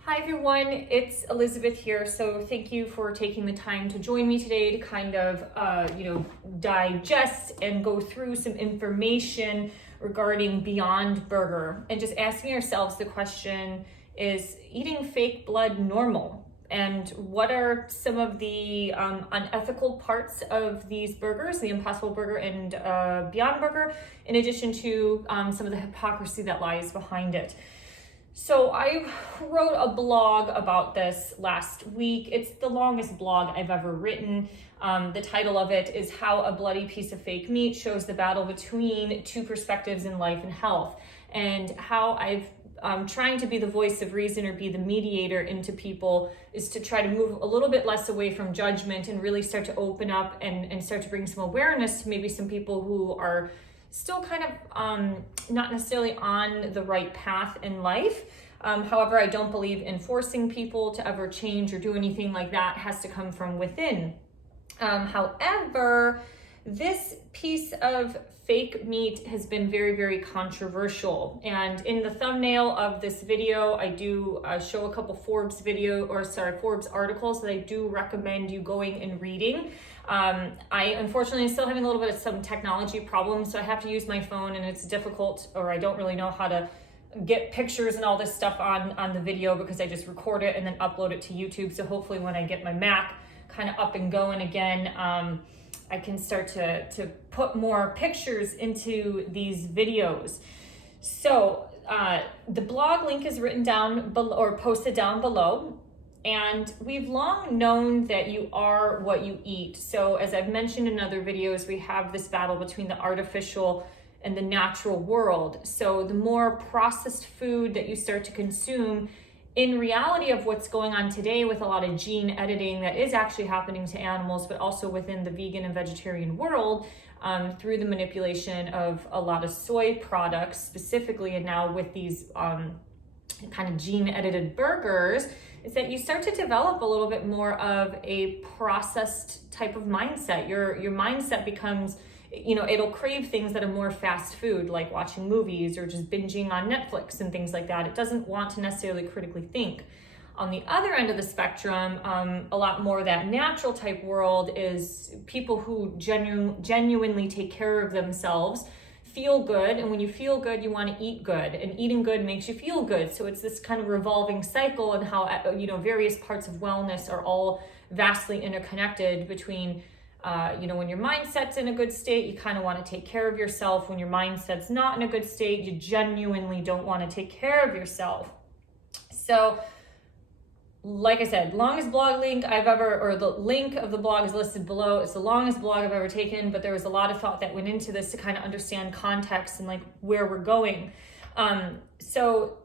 Hi everyone, it's Elizabeth here. So thank you for taking the time to join me today to kind of, digest and go through some information regarding Beyond Burger and just asking ourselves the question, is eating fake blood normal? And what are some of the unethical parts of these burgers, the Impossible Burger and Beyond Burger, in addition to some of the hypocrisy that lies behind it? So I wrote a blog about this last week. It's the longest blog I've ever written. The title of it is How a Bloody Piece of Fake Meat Shows the Battle Between Two Perspectives in Life and Health, and how I'm trying to be the voice of reason or be the mediator into people is to try to move a little bit less away from judgment and really start to open up and start to bring some awareness to maybe some people who are still kind of not necessarily on the right path in life. However, I don't believe in forcing people to ever change or do anything like that. It has to come from within. However, this piece of fake meat has been very, very controversial. And in the thumbnail of this video, I do show a couple Forbes articles that I do recommend you going and reading. I unfortunately am still having a little bit of some technology problems, so I have to use my phone, and it's difficult, or I don't really know how to get pictures and all this stuff on the video because I just record it and then upload it to YouTube. So hopefully when I get my Mac kind of up and going again, I can start to put more pictures into these videos. So the blog link is written down below or posted down below. And we've long known that you are what you eat. So as I've mentioned in other videos, we have this battle between the artificial and the natural world. So the more processed food that you start to consume, in reality of what's going on today with a lot of gene editing that is actually happening to animals, but also within the vegan and vegetarian world, through the manipulation of a lot of soy products specifically, and now with these kind of gene edited burgers, is that you start to develop a little bit more of a processed type of mindset. Your mindset becomes, it'll crave things that are more fast food, like watching movies or just binging on Netflix and things like that. It doesn't want to necessarily critically think. On the other end of the spectrum, a lot more of that natural type world is people who genuinely take care of themselves, feel good, and when you feel good, you want to eat good, and eating good makes you feel good. So it's this kind of revolving cycle, and how various parts of wellness are all vastly interconnected between when your mindset's in a good state, you kind of want to take care of yourself. When your mindset's not in a good state, you genuinely don't want to take care of yourself. So like I said, longest blog link the link of the blog is listed below. It's the longest blog I've ever taken, but there was a lot of thought that went into this to kind of understand context and like where we're going. So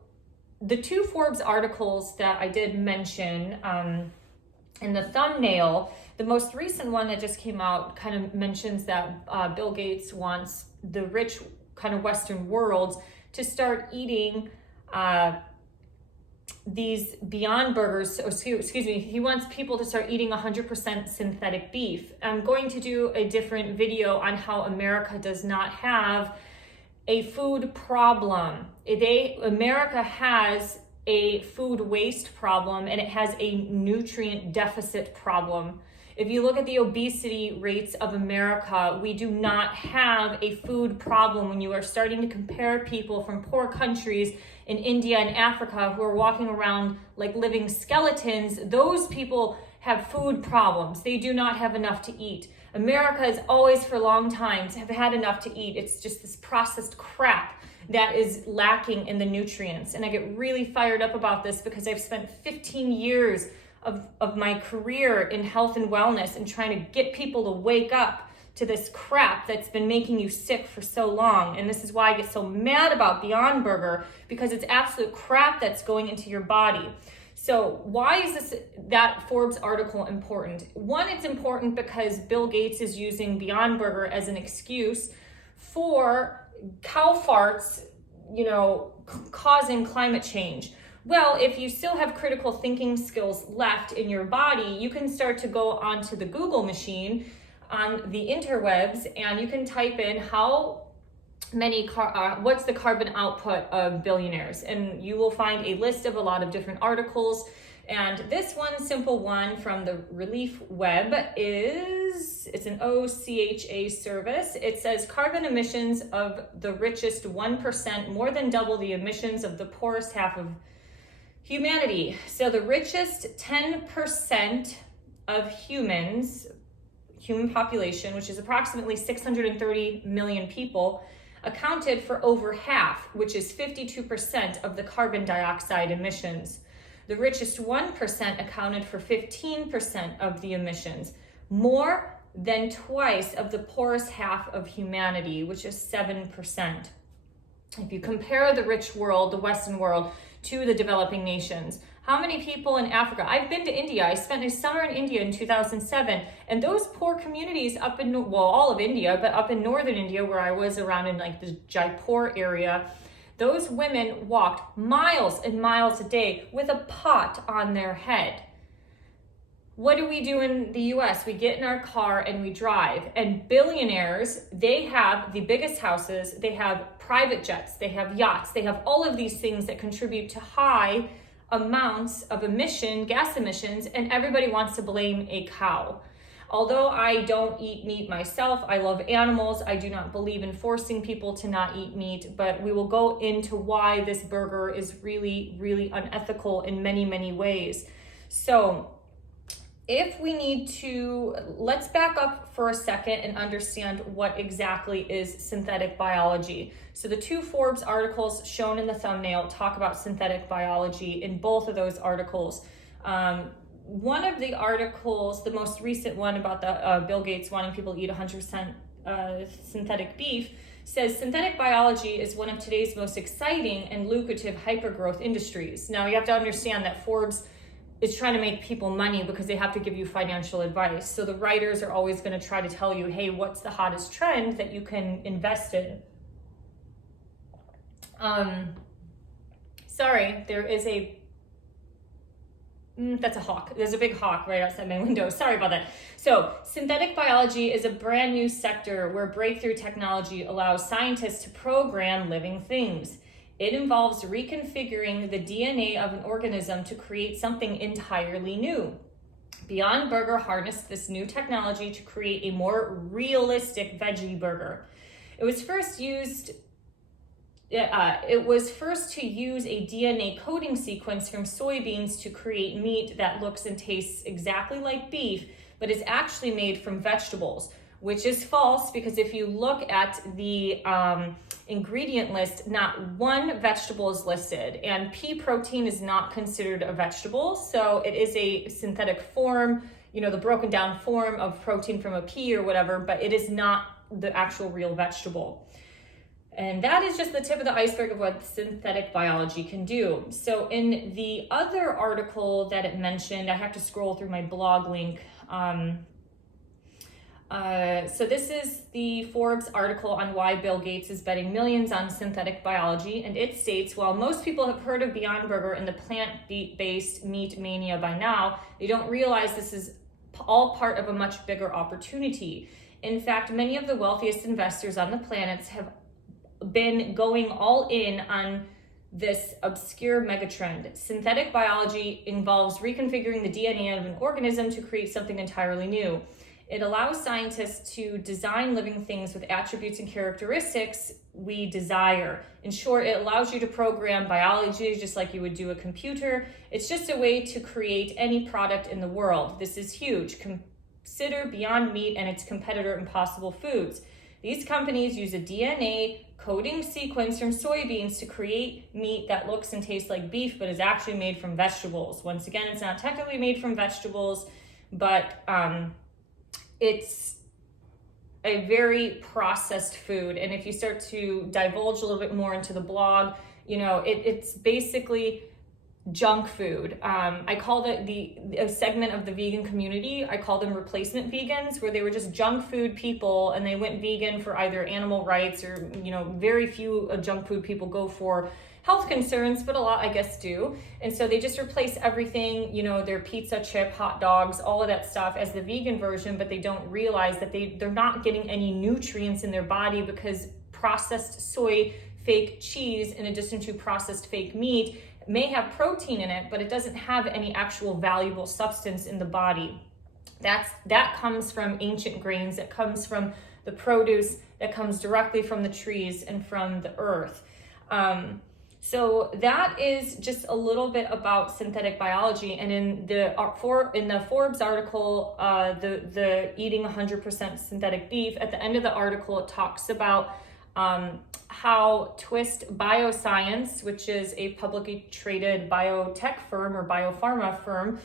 the two Forbes articles that I did mention in the thumbnail, the most recent one that just came out kind of mentions that Bill Gates wants the rich kind of Western worlds to start eating these Beyond Burgers, he wants people to start eating 100% synthetic beef. I'm going to do a different video on how America does not have a food problem. America has a food waste problem, and it has a nutrient deficit problem. If you look at the obesity rates of America, we do not have a food problem. When you are starting to compare people from poor countries in India and Africa who are walking around like living skeletons, those people have food problems. They do not have enough to eat. America has always for long times have had enough to eat. It's just this processed crap that is lacking in the nutrients. And I get really fired up about this because I've spent 15 years of my career in health and wellness and trying to get people to wake up to this crap that's been making you sick for so long. And this is why I get so mad about Beyond Burger, because it's absolute crap that's going into your body. So why is that Forbes article important? One, it's important because Bill Gates is using Beyond Burger as an excuse for cow farts, causing climate change. Well, if you still have critical thinking skills left in your body, you can start to go onto the Google machine on the interwebs, and you can type in how what's the carbon output of billionaires? And you will find a list of a lot of different articles. And this one simple one from the Relief Web it's an OCHA service. It says carbon emissions of the richest 1% more than double the emissions of the poorest half of humanity. So the richest 10% of human population, which is approximately 630 million people, accounted for over half, which is 52% of the carbon dioxide emissions. The richest 1% accounted for 15% of the emissions, more than twice of the poorest half of humanity, which is 7%. If you compare the rich world, the Western world, to the developing nations, how many people in Africa? I've been to India. I spent a summer in India in 2007, and those poor communities up in, well, all of India, but up in northern India where I was around in like the Jaipur area, those women walked miles and miles a day with a pot on their head. What do we do in the US? We get in our car and we drive. And billionaires, they have the biggest houses, they have private jets, they have yachts, they have all of these things that contribute to high amounts of gas emissions, and everybody wants to blame a cow. Although I don't eat meat myself, I love animals. I do not believe in forcing people to not eat meat, but we will go into why this burger is really, really unethical in many, many ways. So if we need to, let's back up for a second and understand what exactly is synthetic biology. So the two Forbes articles shown in the thumbnail talk about synthetic biology in both of those articles. One of the articles, the most recent one about the Bill Gates wanting people to eat 100% synthetic beef, says synthetic biology is one of today's most exciting and lucrative hypergrowth industries. Now you have to understand that Forbes is trying to make people money because they have to give you financial advice. So the writers are always going to try to tell you, hey, what's the hottest trend that you can invest in? Sorry, there is that's a hawk. There's a big hawk right outside my window. Sorry about that. So synthetic biology is a brand new sector where breakthrough technology allows scientists to program living things. It involves reconfiguring the DNA of an organism to create something entirely new. Beyond Burger harnessed this new technology to create a more realistic veggie burger. It was first to use a DNA coding sequence from soybeans to create meat that looks and tastes exactly like beef, but is actually made from vegetables, which is false because if you look at the ingredient list, not one vegetable is listed, and pea protein is not considered a vegetable. So it is a synthetic form, the broken down form of protein from a pea or whatever, but it is not the actual real vegetable. And that is just the tip of the iceberg of what synthetic biology can do. So in the other article that it mentioned, I have to scroll through my blog link. So this is the Forbes article on why Bill Gates is betting millions on synthetic biology. And it states, while most people have heard of Beyond Burger and the plant-based meat mania by now, they don't realize this is all part of a much bigger opportunity. In fact, many of the wealthiest investors on the planet have been going all in on this obscure megatrend. Synthetic biology involves reconfiguring the DNA of an organism to create something entirely new. It allows scientists to design living things with attributes and characteristics we desire. In short, it allows you to program biology just like you would do a computer. It's just a way to create any product in the world. This is huge. Consider Beyond Meat and its competitor Impossible Foods. These companies use a DNA coding sequence from soybeans to create meat that looks and tastes like beef, but is actually made from vegetables. Once again, it's not technically made from vegetables, but it's a very processed food. And if you start to divulge a little bit more into the blog, it's basically junk food. I called it a segment of the vegan community. I call them replacement vegans, where they were just junk food people and they went vegan for either animal rights or, very few junk food people go for health concerns, but a lot I guess do. And so they just replace everything, their pizza, chip, hot dogs, all of that stuff as the vegan version, but they don't realize that they're not getting any nutrients in their body because processed soy, fake cheese, in addition to processed fake meat, may have protein in it, but it doesn't have any actual valuable substance in the body. That comes from ancient grains, that comes from the produce, that comes directly from the trees and from the earth. So that is just a little bit about synthetic biology. And in the Forbes article, the eating 100% synthetic beef, at the end of the article, it talks about how Twist Bioscience, which is a publicly traded biotech firm or biopharma firm,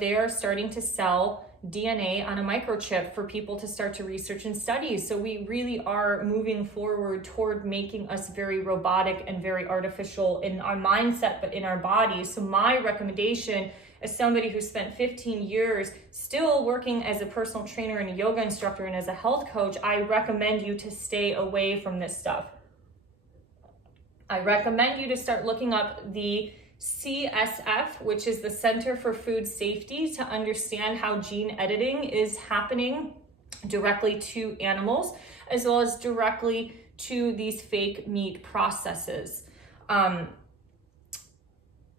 they are starting to sell DNA on a microchip for people to start to research and study. So we really are moving forward toward making us very robotic and very artificial in our mindset, but in our bodies. So my recommendation, as somebody who spent 15 years still working as a personal trainer and a yoga instructor and as a health coach, I recommend you to stay away from this stuff. I recommend you to start looking up the CSF, which is the Center for Food Safety, to understand how gene editing is happening directly to animals, as well as directly to these fake meat processes. One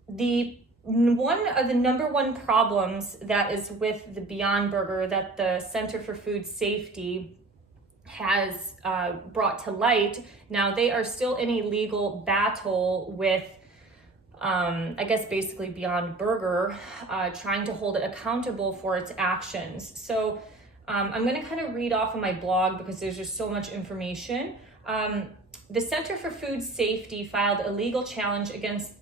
of the number one problems that is with the Beyond Burger that the Center for Food Safety has brought to light, now they are still in a legal battle with basically Beyond Burger, trying to hold it accountable for its actions. So I'm going to kind of read off of my blog because there's just so much information. The Center for Food Safety filed a legal challenge against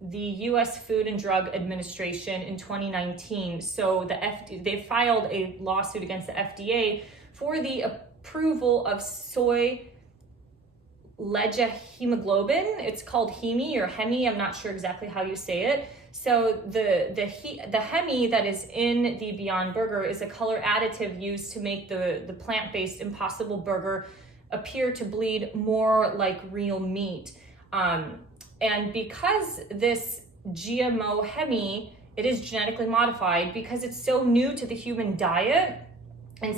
the U.S. Food and Drug Administration in 2019. So they filed a lawsuit against the FDA for the approval of soy legehemoglobin. It's called Hemi or Hemi. I'm not sure exactly how you say it. So the Hemi that is in the Beyond Burger is a color additive used to make the plant-based Impossible Burger appear to bleed more like real meat. And because this GMO Hemi, it is genetically modified, because it's so new to the human diet and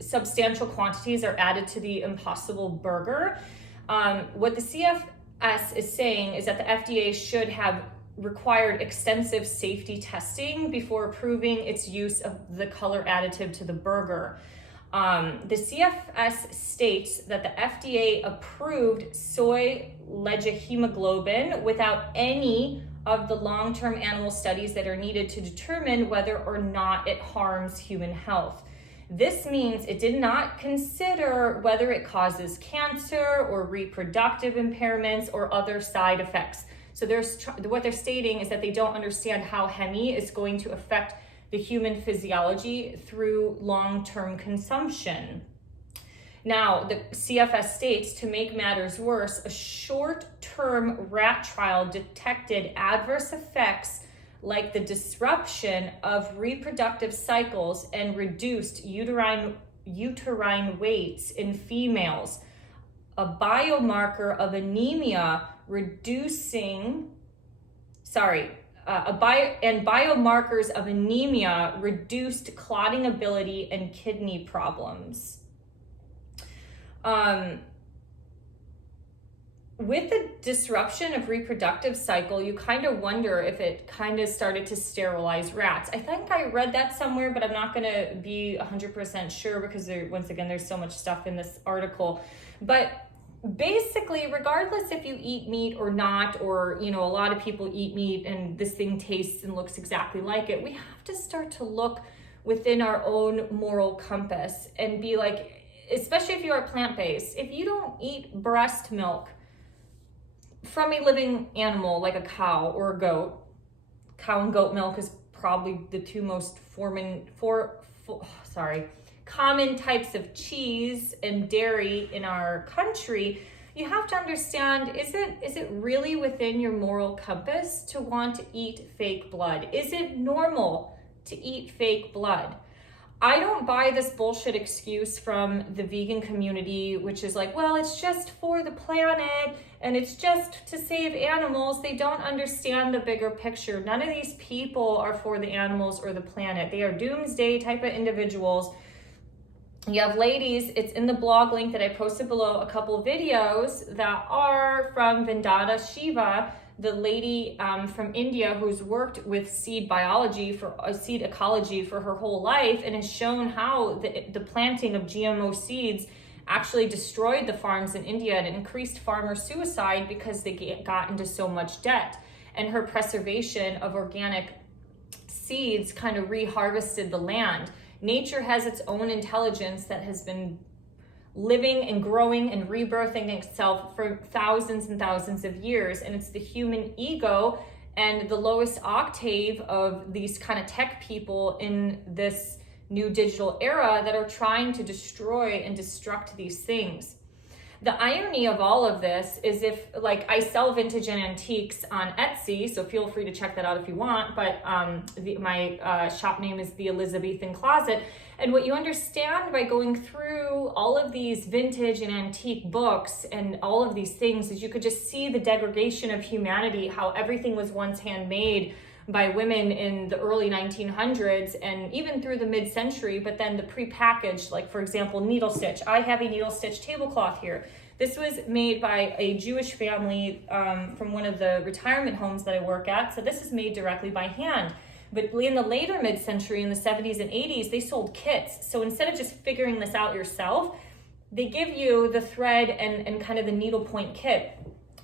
substantial quantities are added to the Impossible Burger. What the CFS is saying is that the FDA should have required extensive safety testing before approving its use of the color additive to the burger. The CFS states that the FDA approved soy legehemoglobin without any of the long-term animal studies that are needed to determine whether or not it harms human health. This means it did not consider whether it causes cancer or reproductive impairments or other side effects. So what they're stating is that they don't understand how Hemi is going to affect the human physiology through long-term consumption. Now, the CFS states, to make matters worse, a short-term rat trial detected adverse effects like the disruption of reproductive cycles and reduced uterine weights in females, a biomarker of anemia biomarkers of anemia reduced clotting ability and kidney problems. With the disruption of reproductive cycle, you kind of wonder if it kind of started to sterilize rats. I think I read that somewhere, but I'm not going to be 100% sure because there's so much stuff in this article. But basically, regardless if you eat meat or not, or, a lot of people eat meat and this thing tastes and looks exactly like it, we have to start to look within our own moral compass and be like, especially if you are plant-based, if you don't eat breast milk from a living animal like a cow or a goat, cow and goat milk is probably the two most common types of cheese and dairy in our country, you have to understand, is it really within your moral compass to want to eat fake blood? Is it normal to eat fake blood? I don't buy this bullshit excuse from the vegan community, which is like, well, it's just for the planet and it's just to save animals. They don't understand the bigger picture. None of these people are for the animals or the planet. They are doomsday type of individuals You have ladies, it's in the blog link that I posted below, a couple videos that are from Vandana Shiva, the lady from India who's worked with seed biology for seed ecology for her whole life, and has shown how the planting of GMO seeds actually destroyed the farms in India and increased farmer suicide because they got into so much debt. And her preservation of organic seeds kind of reharvested the land. Nature has its own intelligence that has been living and growing and rebirthing itself for thousands and thousands of years. And it's the human ego and the lowest octave of these kind of tech people in this new digital era that are trying to destroy and destruct these things. The irony of all of this is, if like, I sell vintage and antiques on Etsy, so feel free to check that out if you want, but my shop name is The Elizabethan Closet. And what you understand by going through all of these vintage and antique books and all of these things is you could just see the degradation of humanity, how everything was once handmade by women in the early 1900s and even through the mid-century, but then the prepackaged, like for example, needle stitch. I have a needle stitch tablecloth here. This was made by a Jewish family from one of the retirement homes that I work at. So this is made directly by hand. But in the later mid-century, in the 70s and 80s, they sold kits. So instead of just figuring this out yourself, they give you the thread and kind of the needlepoint kit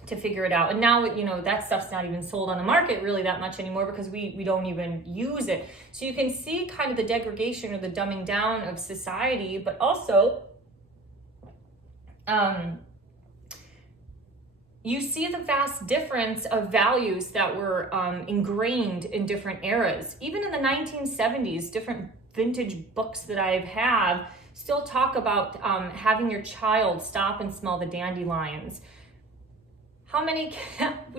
to figure it out. And now, you know, that stuff's not even sold on the market really that much anymore because we don't even use it. So you can see kind of the degradation or the dumbing down of society, but also you see the vast difference of values that were ingrained in different eras. Even in the 1970s, different vintage books that I have still talk about having your child stop and smell the dandelions. How many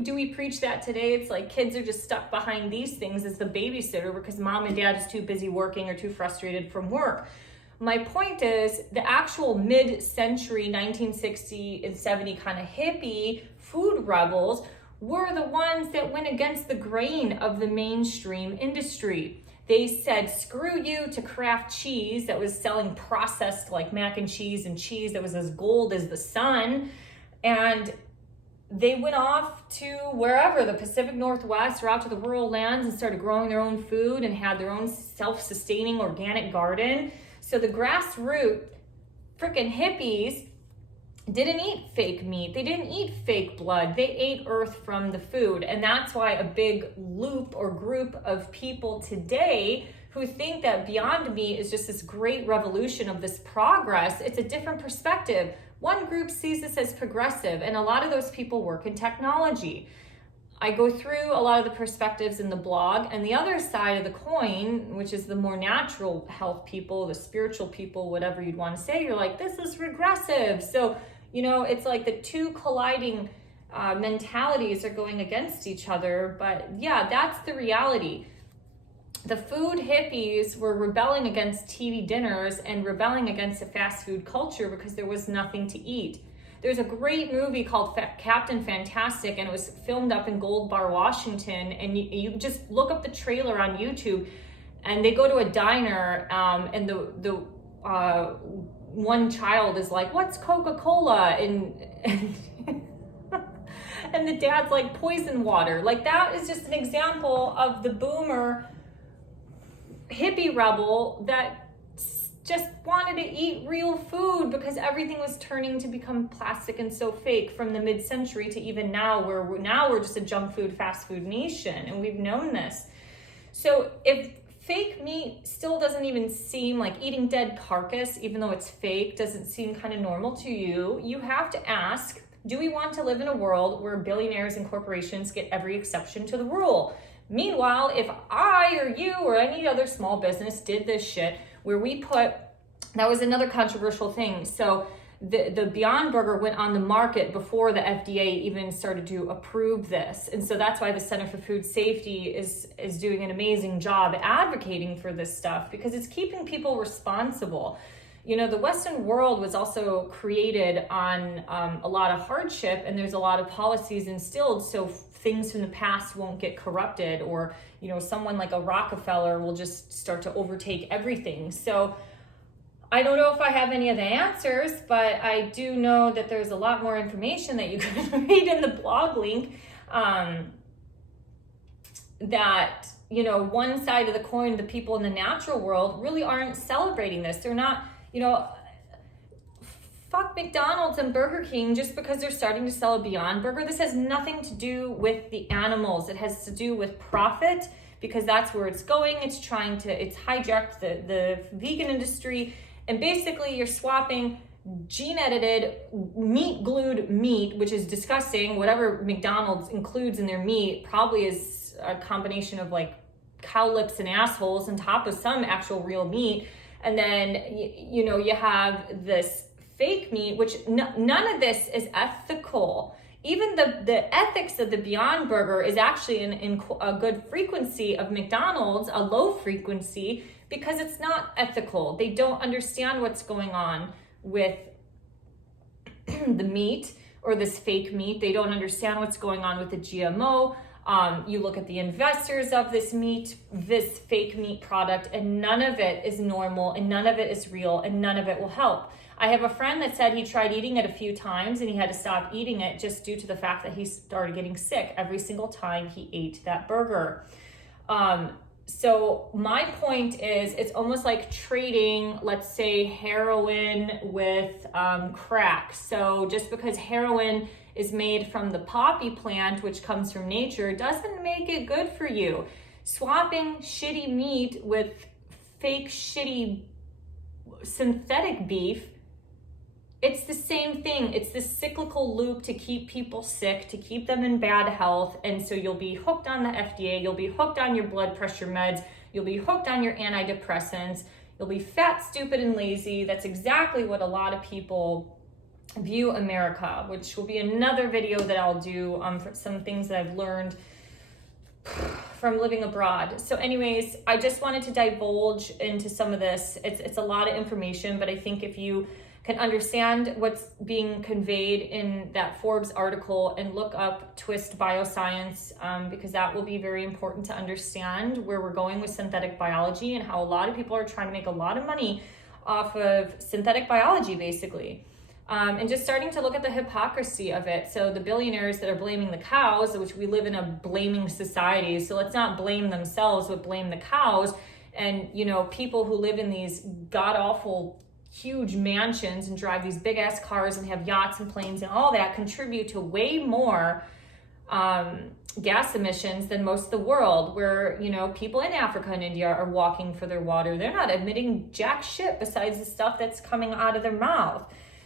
do we preach that today? It's like kids are just stuck behind these things as the babysitter because mom and dad is too busy working or too frustrated from work. My point is, the actual mid-century 1960 and 70 kind of hippie food rebels were the ones that went against the grain of the mainstream industry. They said, screw you to craft cheese that was selling processed like mac and cheese that was as gold as the sun. And they went off to wherever, the Pacific Northwest or out to the rural lands, and started growing their own food and had their own self-sustaining organic garden. So the grassroots freaking hippies didn't eat fake meat. They didn't eat fake blood. They ate earth from the food. And that's why a big loop or group of people today who think that Beyond Meat is just this great revolution of this progress, it's a different perspective. One group sees this as progressive, and a lot of those people work in technology. I go through a lot of the perspectives in the blog, and the other side of the coin, which is the more natural health people, the spiritual people, whatever you'd want to say, you're like, this is regressive. So, you know, it's like the two colliding mentalities are going against each other. But yeah, that's the reality. The food hippies were rebelling against TV dinners and rebelling against a fast food culture because there was nothing to eat. There's a great movie called Captain Fantastic, and it was filmed up in Gold Bar, Washington. And you just look up the trailer on YouTube, and they go to a diner, and the one child is like, "What's Coca-Cola?" And and the dad's like, "Poison water." Like, that is just an example of the boomer hippie rebel that just wanted to eat real food because everything was turning to become plastic and so fake from the mid-century to even now, where we're just a junk food, fast food nation, and we've known this. So if fake meat still doesn't even seem like eating dead carcass, even though it's fake, doesn't seem kind of normal to you, you have to ask, do we want to live in a world where billionaires and corporations get every exception to the rule? Meanwhile, if I or you or any other small business did this shit where we put, that was another controversial thing. So the Beyond Burger went on the market before the FDA even started to approve this. And so that's why the Center for Food Safety is doing an amazing job advocating for this stuff, because it's keeping people responsible. You know, the Western world was also created on a lot of hardship, and there's a lot of policies instilled so things from the past won't get corrupted, or, you know, someone like a Rockefeller will just start to overtake everything. So I don't know if I have any of the answers, but I do know that there's a lot more information that you can read in the blog link. That, you know, one side of the coin, the people in the natural world really aren't celebrating this. They're not, you know, fuck McDonald's and Burger King just because they're starting to sell a Beyond Burger. This has nothing to do with the animals. It has to do with profit, because that's where it's going. It's hijacked the vegan industry. And basically you're swapping gene edited meat glued meat, which is disgusting. Whatever McDonald's includes in their meat probably is a combination of like cow lips and assholes on top of some actual real meat. And then, you know, you have this fake meat, which none of this is ethical. Even the ethics of the Beyond Burger is actually in a good frequency of McDonald's, a low frequency, because it's not ethical. They don't understand what's going on with the meat or this fake meat. They don't understand what's going on with the GMO. You look at the investors of this meat, this fake meat product, and none of it is normal, and none of it is real, and none of it will help. I have a friend that said he tried eating it a few times and he had to stop eating it just due to the fact that he started getting sick every single time he ate that burger. So my point is, it's almost like trading, let's say, heroin with crack. So just because heroin is made from the poppy plant, which comes from nature, doesn't make it good for you. Swapping shitty meat with fake shitty synthetic beef, it's the same thing. It's this cyclical loop to keep people sick, to keep them in bad health. And so you'll be hooked on the FDA, you'll be hooked on your blood pressure meds, you'll be hooked on your antidepressants, you'll be fat, stupid, and lazy. That's exactly what a lot of people view America, which will be another video that I'll do for some things that I've learned from living abroad. So anyways, I just wanted to divulge into some of this. It's a lot of information, but I think if you can understand what's being conveyed in that Forbes article and look up twist bioscience, because that will be very important to understand where we're going with synthetic biology and how a lot of people are trying to make a lot of money off of synthetic biology, basically. And just starting to look at the hypocrisy of it. So the billionaires that are blaming the cows, which we live in a blaming society, so let's not blame themselves, but blame the cows. And, you know, people who live in these god-awful huge mansions and drive these big ass cars and have yachts and planes and all that contribute to way more gas emissions than most of the world, where, you know, people in Africa and India are walking for their water. They're not emitting jack shit besides the stuff that's coming out of their mouth.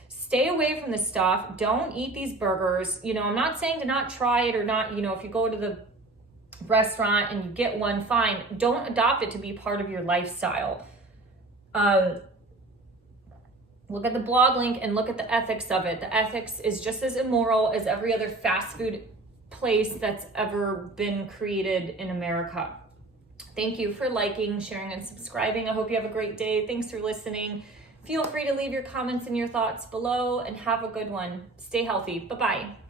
Stay away from this stuff. Don't eat these burgers. You know, I'm not saying to not try it or not, you know, if you go to the restaurant and you get one, fine. Don't adopt it to be part of your lifestyle. Look at the blog link and look at the ethics of it. The ethics is just as immoral as every other fast food place that's ever been created in America. Thank you for liking, sharing, and subscribing. I hope you have a great day. Thanks for listening. Feel free to leave your comments and your thoughts below, and have a good one. Stay healthy. Bye-bye.